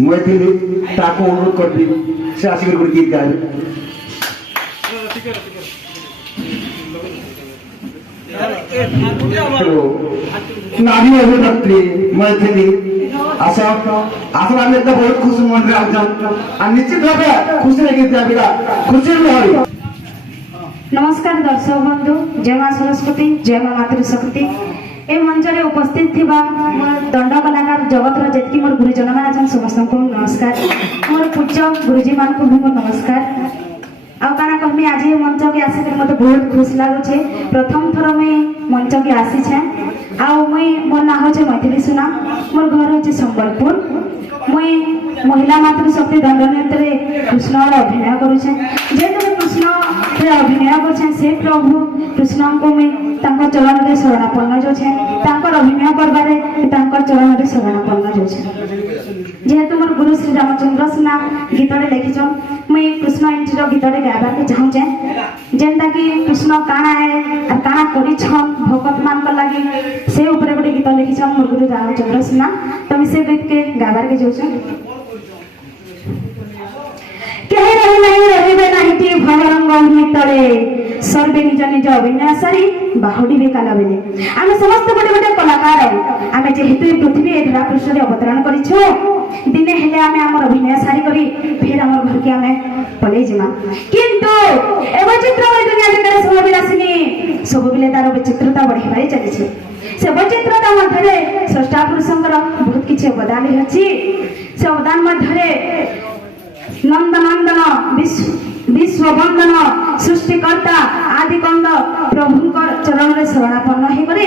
मैं थी ताको अनुरोध कर दी से आसिक गुड गीत गाए नारी अभिनेत्री मैं थी आशा आशा आम एकदम बहुत खुश मन और निश्चित भाव खुशी लगे खुशी रही। नमस्कार दर्शक बंधु, जय माँ सरस्वती, जय माँ मातृशक्ति। ए मंच में उपस्थित थिबा दंड कलाकार जगतर जेतकी मोर गुरुजन मान अछन समस्त को नमस्कार। मोर पूज्य गुरुजी मान को भी नमस्कार। आ काना कहमी आज ये मंच के आसी कर मते बहुत खुश लागो छे। प्रथम थर में मंच के आसी छे। आ मैं मोर ना हो छे मैथिली सुना, मोर घर हो छे संबलपुर। मैं महिला मातृशक्ति दंड नृत्य रे कृष्ण अभिनय करू छे। जे तो कृष्ण रे अभिनय कर छे से प्रभु कृष्ण को मैं तांकर चरण रे शरणापन्न जो छे, तांकर अभिनय करबारे तांकर चरण रे शरणापन्न जो छे। जेहेतु मोर गुरु श्री रामचंद्र सिन्हा गीत रे लिखिछन, मैं कृष्ण एंट्री गीत रे गाबा के चाहू छे। जेंता कि कृष्ण काना है और काना करी छन भगत मान को लागि से ऊपर गोटे गीत लिखिछन मोर गुरु रामचंद्र सिन्हा। तो से गीत के गाबार के जो छे कह रहे नहीं रहिबे नहीं ती भवरंग भितरे सर्वे निज निज अभिनय सारी बाहुडी बे काला बेले। आमे समस्त गोटे गोटे कलाकार आमे जेहेतु ए पृथ्वी ए धरा पृष्ठ रे अवतरण करिछु, दिने हेले आमे हमर अभिनय सारी करी फिर हमर घर के आमे पले जिमा। किंतु एव चित्र में दुनिया भितर सब विलासिनी सब बिले तार विचित्रता बढ़ी बारी चली छै। से विचित्रता मध्य स्रष्टा पुरुषंकर बहुत किछि अवदान अछि। से अवदान मध्य नंदनंदन विश्व वंदन सृष्टिकर्ता आदि कंद प्रभुंकर चरण रे शरणापन्न हे करे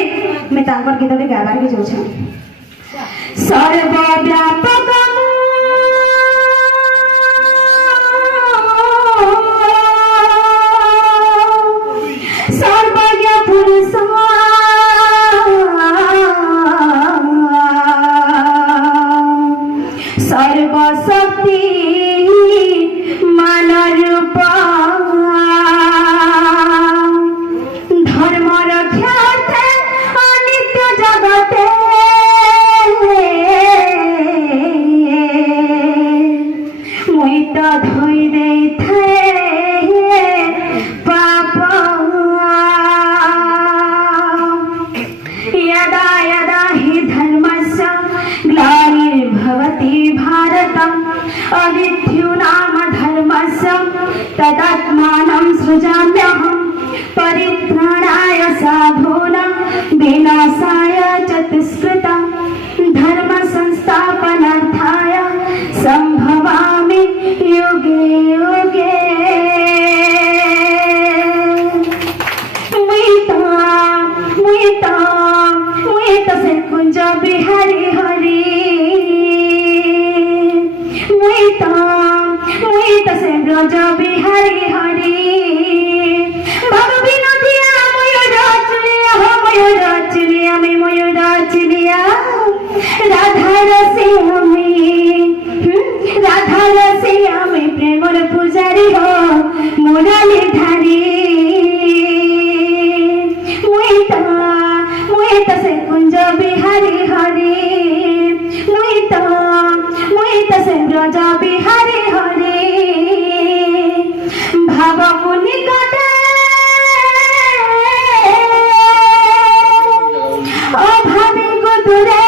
मैं तांकर गीत रे गाबार के जो छै। सर्वव्यापक सर्वज्ञ पुरुष सर्वशक्ति धर्म रक्षार्थे अनित्य जगते मुई तो धोई दे पाप यदा यदा हि धर्मस्य ग्लानिर्भवति भारतम् अनित्यो नाम धर्मस्य तदात्मानं सृजाम्यहम् परित्राणाय साधूनां विनाशाय च दुष्कृतां धर्म संस्थापनार्थाय संभवामि युगे युगे। मुइता से कुंज बिहारी हरि मुइता से ब्रज बिहारी हरि बाबा विनोदिया मयूर चुलिया में मयूर चुलिया राधा रसिया में प्रेमर पुजारी हो मुराली धारी। मुइता से कुंज बिहारी हरि मुइता से ब्रज बिहारी हरि भाव मुनि कटे अभावी गुदुरे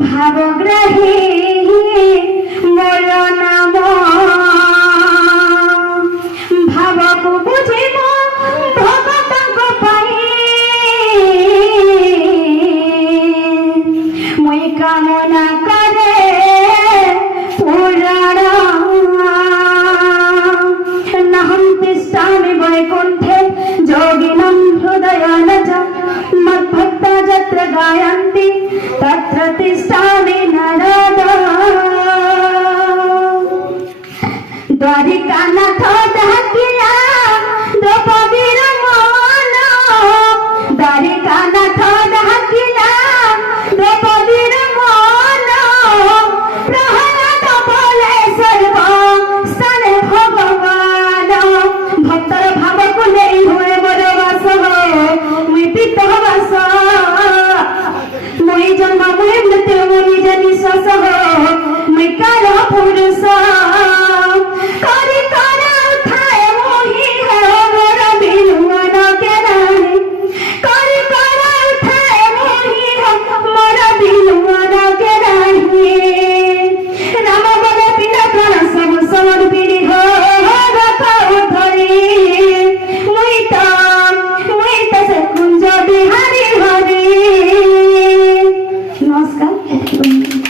भावग्राही मोर नाम भावको बुझिब भगतको पाई मुई कामना करे पुराण नहं तिष्ठामि वैकुण्ठे जोगिनं हृदयान च मद्भक्ता यत्र गायन्ति तत्र तिष्ठामि नारद। द्वारिकानाथ डाकिया द्रौपदीर मन द्वारिकानाथ डाकिया द्रौपदीर मन प्रहलाद बोले सर्व स्थाने भगवान भक्तर भाव को नहीं हुए बरवास मुई पितवास मुई जन्म मुझे मृत्यु निज निश्वास हो मैं काल पुरुष